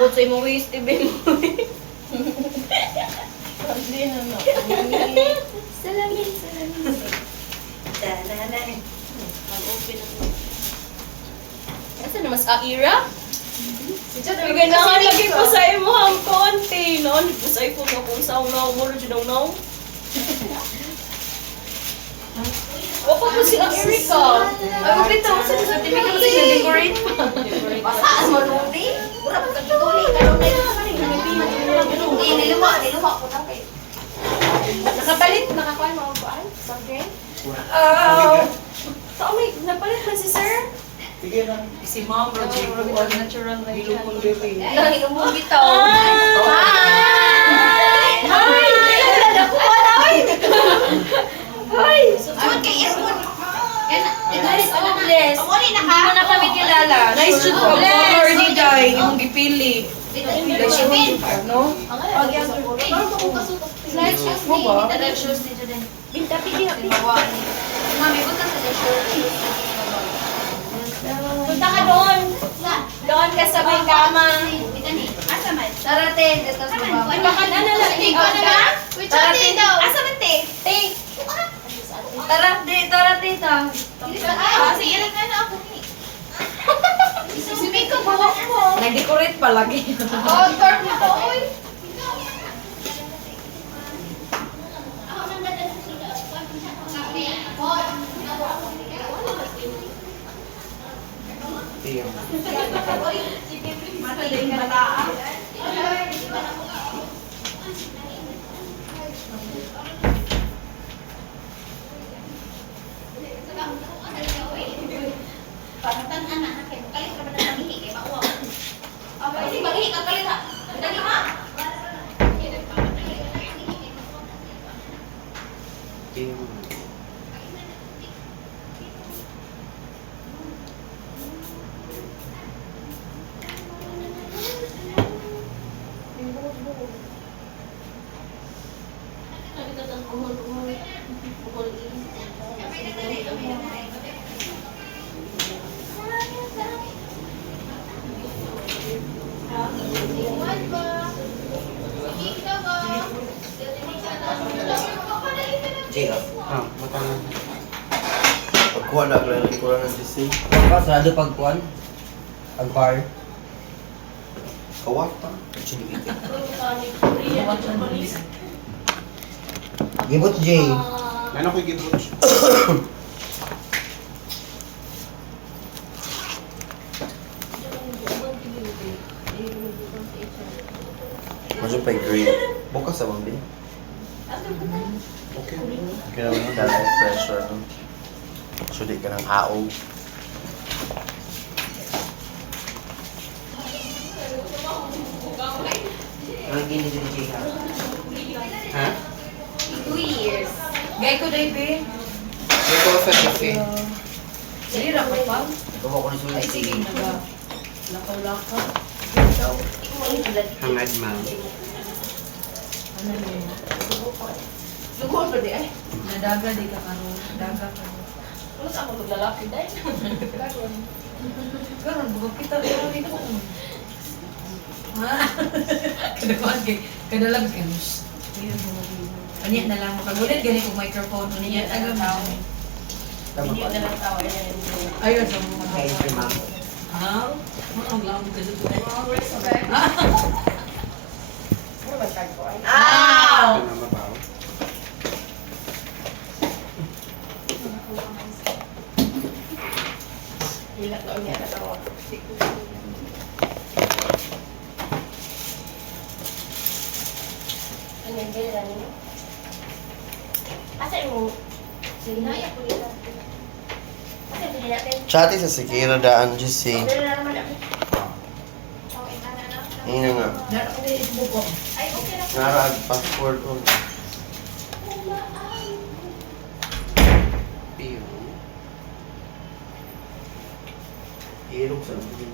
Bukod sa imong waste, ibig mo. Hindi na na. Salamin. Dananay. Mag-open ako. Asa na mas aira? May Ganahan lagi po sa imong konti. Noon, po sa iPhone na kung saan na mo rin daw. O pa po sila Erica. Ay, wag bitaw sa certificate kasi na-decorate pa. Pasaan mo nung di? Mura po kagituli. Kalong na yun. Hindi, niluma ko na kayo. Nakapalit, nakakuha mo ba? Something? Tao may napalit na si sir? Sige na. Si Ma'am Roger ko. Natural na yun. Bilukong bebe. Ay, mo bitaw. Hi! Wala na po na, oy! Hoy! Sud kay earphone. Nice topless. Amuli na ka. Hindi mo na kami kilala. Nice shoot ko. Color ni Day. Yung gipili. No? Mo ba? Dala shoes dito din. Binta, pili na. Mami, buta sa shoes. Punta ka doon. Doon ka sa may kama. Asa man? Taratin. Ito sa baba. Ay, baka na lang. Ikaw na na? Taratin daw. Asa man te? Take. Tara, tita. Sige lang na ako ni. Isumiko ba ako? Nag-decorate pa lagi. Oh, turn mo to, oy. Tiyang. Madaling bataa. Pagkatan anak na kayo, kalit ka ba na nangihi kay Mauwa? Okay, sige, maghihi ka kalit ha. Dali ha. Tiyang. Jay, Matang. Pagkuha na lang ko lang ng DC. Apa sarado pagkuan? Ang bar. Kawata. Gibot Jay. Ano ko gibot? Medyo pa green. Bukas sa bambi. Okay. Kaya mo dala pressure no. So di ka ng haog. Ang gini din Jay ha. Ha? 2 years. Gay ko, Day, Ito sa DC. Sige, rapat pa. Tumo ko ni sulit. Ay, sige, naga. Lakaw-lakaw. Hangad man. Ano yun? Lugod ba di ay? Nadaga, di ka karoon. Daga ka. Ano sa ako maglalaki dahil? Karoon, bugag kita. Pero ito. Ha? Kadakuan kay. Kadalag ka. Anya na lang makagulit. Gani kong microphone. Anya na lang tao. Tama ko. Ayun, sa mga Kay ma'am. Ha? Ang lang ka dito. Ah! Ano mabaw? Hila daw niya na daw. Ano yung gila niyo? Asa yung sinaya po nila? Asa yung pinila natin? Chati sa Sikira daan GC. Dala na naman ako. Okay, na. Ina nga. Ay, okay na. Narag passport on. Iyo. Irog sa mga